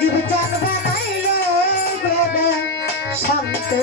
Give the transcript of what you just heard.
জীব চান বানাইল বাবা শান্তে।